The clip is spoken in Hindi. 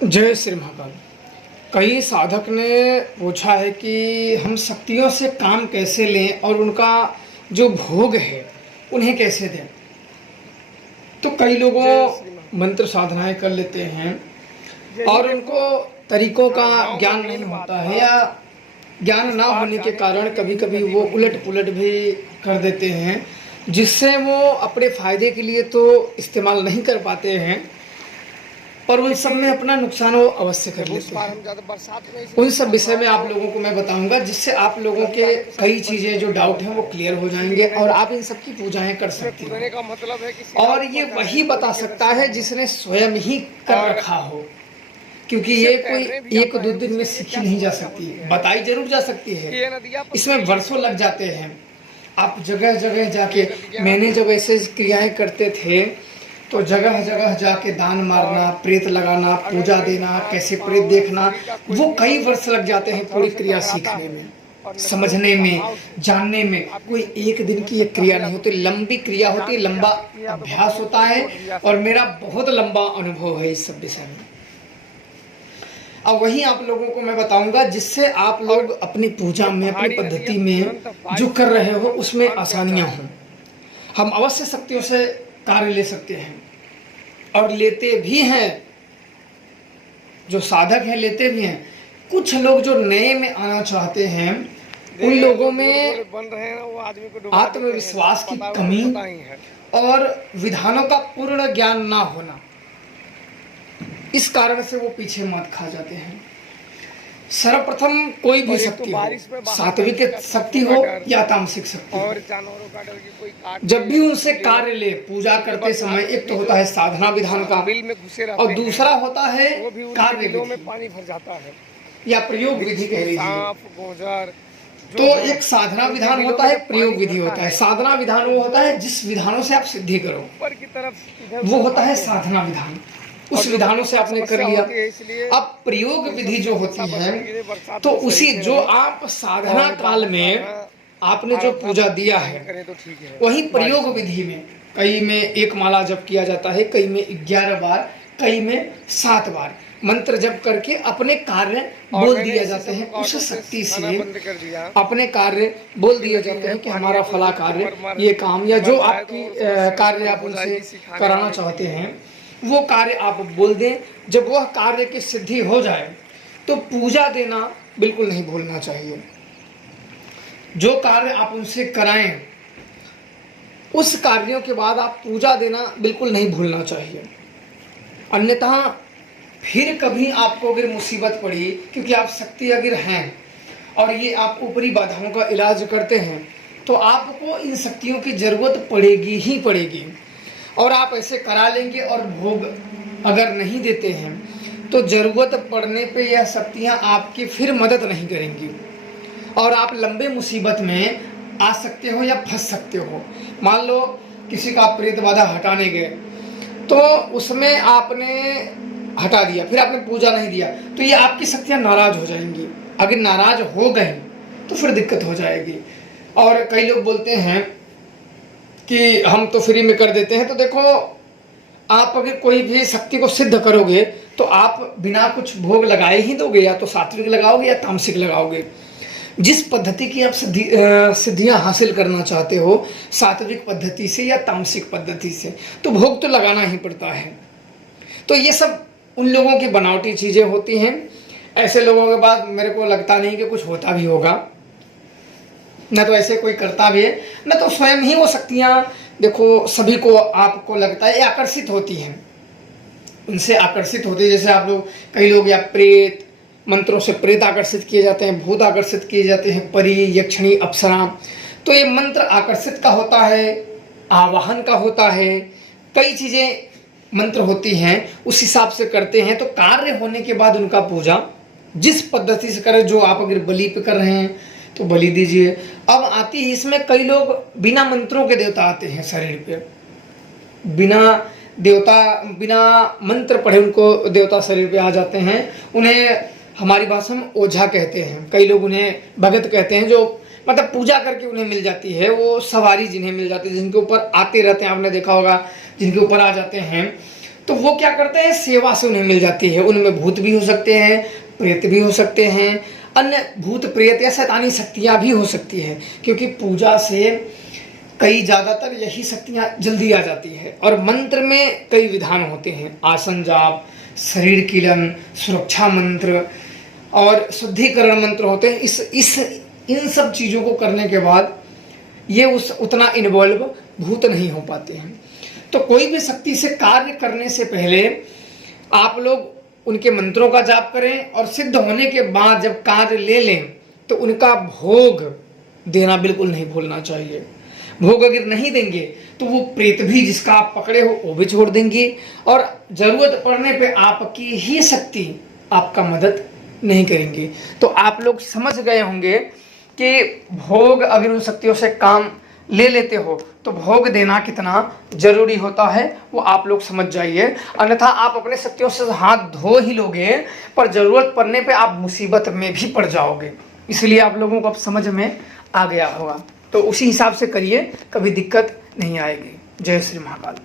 जय श्री महाकाल। कई साधक ने पूछा है कि हम शक्तियों से काम कैसे लें और उनका जो भोग है उन्हें कैसे दें। तो कई लोगों मंत्र साधनाएं कर लेते हैं और उनको तरीकों का ज्ञान नहीं होता है या ज्ञान ना होने के कारण कभी कभी वो उलट पुलट भी कर देते हैं, जिससे वो अपने फ़ायदे के लिए तो इस्तेमाल नहीं कर पाते हैं पर उन सब में अपना नुकसान वो अवश्य कर लेते हैं। उन सब विषय में आप लोगों को मैं बताऊंगा, जिससे आप लोगों के कई चीज़ें जो डाउट हैं वो क्लियर हो जाएंगे और आप इन सब की पूजाएं कर सकते हैं। और ये वही बता सकता है जिसने स्वयं ही कर रखा हो, क्योंकि ये कोई एक दो दिन में सीखी नहीं जा सकती। बताई जरूर जा सकती है, इसमें वर्षों लग जाते हैं। आप जगह जगह जाके, मैंने जब ऐसे क्रियाएं करते थे तो जगह जगह जाके दान मारना, प्रेत लगाना, पूजा देना, कैसे प्रेत देखना, वो कई वर्ष लग जाते हैं पूरी क्रिया सीखने में, समझने में, जानने में। कोई एक दिन की ये क्रिया नहीं होती, लंबी क्रिया होती है, लंबा अभ्यास होता है और मेरा बहुत लंबा अनुभव है इस सब विषय में। अब वही आप लोगों को मैं बताऊंगा जिससे आप लोग अपनी पूजा में, अपनी पद्धति में जो कर रहे हो उसमें आसानियां हों। हम अवश्य शक्तियों से कार्य ले सकते हैं और लेते भी हैं। जो साधक हैं लेते भी हैं। कुछ लोग जो नए में आना चाहते हैं उन लोगों में आत्मविश्वास की कमी और विधानों का पूर्ण ज्ञान ना होना, इस कारण से वो पीछे मत खा जाते हैं। सर्वप्रथम कोई भी शक्ति हो, सात्विक शक्ति हो या तामसिक शक्ति हो, जब भी उनसे कार्य ले पूजा करते समय, एक तो होता है साधना विधान का और दूसरा होता है कार्य विधि या प्रयोग विधि कह लीजिए। तो एक साधना विधान होता है, प्रयोग विधि होता है। साधना विधान वो होता है जिस विधानों से आप सिद्धि करो, वो होता है साधना विधान। उस विधानों से आपने कर लिया। अब प्रयोग विधि जो होती है तो उसी जो आप साधना काल में आपने जो पूजा दिया है वही प्रयोग विधि में, कई में एक माला जप किया जाता है, कई में 11 बार, कई में 7 बार मंत्र जप करके अपने कार्य बोल दिया जाते हैं। उस शक्ति से अपने कार्य बोल दिए जाते हैं कि हमारा फला कार्य, ये काम या जो आपकी कार्य आप उनसे कराना चाहते हैं वो कार्य आप बोल दें। जब वह कार्य की सिद्धि हो जाए तो पूजा देना बिल्कुल नहीं भूलना चाहिए। जो कार्य आप उनसे कराएं उस कार्यों के बाद आप पूजा देना बिल्कुल नहीं भूलना चाहिए। अन्यथा फिर कभी आपको अगर मुसीबत पड़ी, क्योंकि आप शक्ति अगर हैं और ये आप ऊपरी बाधाओं का इलाज करते हैं तो आपको इन शक्तियों की जरूरत पड़ेगी ही पड़ेगी। और आप ऐसे करा लेंगे और भोग अगर नहीं देते हैं तो जरूरत पड़ने पे यह शक्तियाँ आपकी फिर मदद नहीं करेंगी और आप लंबे मुसीबत में आ सकते हो या फंस सकते हो। मान लो किसी का प्रेत बाधा हटाने गए तो उसमें आपने हटा दिया, फिर आपने पूजा नहीं दिया, तो ये आपकी शक्तियाँ नाराज हो जाएंगी। अगर नाराज हो गए तो फिर दिक्कत हो जाएगी। और कई लोग बोलते हैं कि हम तो फ्री में कर देते हैं। तो देखो, आप अगर कोई भी शक्ति को सिद्ध करोगे तो आप बिना कुछ भोग लगाए ही दोगे, या तो सात्विक लगाओगे या तामसिक लगाओगे। जिस पद्धति की आप सिद्धियां हासिल करना चाहते हो, सात्विक पद्धति से या तामसिक पद्धति से, तो भोग तो लगाना ही पड़ता है। तो ये सब उन लोगों की बनावटी चीज़ें होती हैं। ऐसे लोगों के बाद मेरे को लगता नहीं कि कुछ होता भी होगा, न तो ऐसे कोई करता भी है, न तो स्वयं ही वो शक्तियाँ, देखो सभी को आपको लगता है आकर्षित होती हैं, उनसे आकर्षित होती है। जैसे आप लोग, कई लोग या प्रेत, मंत्रों से प्रेत आकर्षित किए जाते हैं, भूत आकर्षित किए जाते हैं, परी, यक्षिणी, अप्सरा। तो ये मंत्र आकर्षित का होता है, आवाहन का होता है, कई चीज़ें मंत्र होती हैं, उस हिसाब से करते हैं। तो कार्य होने के बाद उनका पूजा जिस पद्धति से करें, जो आप अगर बलि पे कर रहे हैं तो बलि दीजिए। अब आती है इसमें, कई लोग बिना मंत्रों के देवता आते हैं शरीर पे, बिना मंत्र पढ़े उनको देवता शरीर पे आ जाते हैं। उन्हें हमारी भाषा में ओझा कहते हैं, कई लोग उन्हें भगत कहते हैं, जो मतलब पूजा करके उन्हें मिल जाती है। वो सवारी जिन्हें मिल जाती है, जिनके ऊपर आते रहते हैं, आपने देखा होगा, जिनके ऊपर आ जाते हैं। तो वो क्या करते हैं, सेवा से उन्हें मिल जाती है। उनमें भूत भी हो सकते हैं, प्रेत भी हो सकते हैं, अन्य भूत प्रेत या शैतानी शक्तियाँ भी हो सकती है, क्योंकि पूजा से कई ज़्यादातर यही शक्तियाँ जल्दी आ जाती है। और मंत्र में कई विधान होते हैं, आसन जाप, शरीर कीलन, सुरक्षा मंत्र और शुद्धिकरण मंत्र होते हैं। इन सब चीज़ों को करने के बाद ये उतना इन्वॉल्व भूत नहीं हो पाते हैं। तो कोई भी शक्ति से कार्य करने से पहले आप लोग उनके मंत्रों का जाप करें, और सिद्ध होने के बाद जब कार्य ले लें तो उनका भोग देना बिल्कुल नहीं भूलना चाहिए। भोग अगर नहीं देंगे तो वो प्रेत भी जिसका आप पकड़े हो वो भी छोड़ देंगे, और जरूरत पड़ने पे आपकी ही शक्ति आपका मदद नहीं करेंगे। तो आप लोग समझ गए होंगे कि भोग अगर उन शक्तियों से काम ले लेते हो तो भोग देना कितना जरूरी होता है, वो आप लोग समझ जाइए। अन्यथा आप अपने शक्तियों से हाथ धो ही लोगे, पर जरूरत पड़ने पे आप मुसीबत में भी पड़ जाओगे। इसलिए आप लोगों को अब समझ में आ गया होगा, तो उसी हिसाब से करिए, कभी दिक्कत नहीं आएगी। जय श्री महाकाल।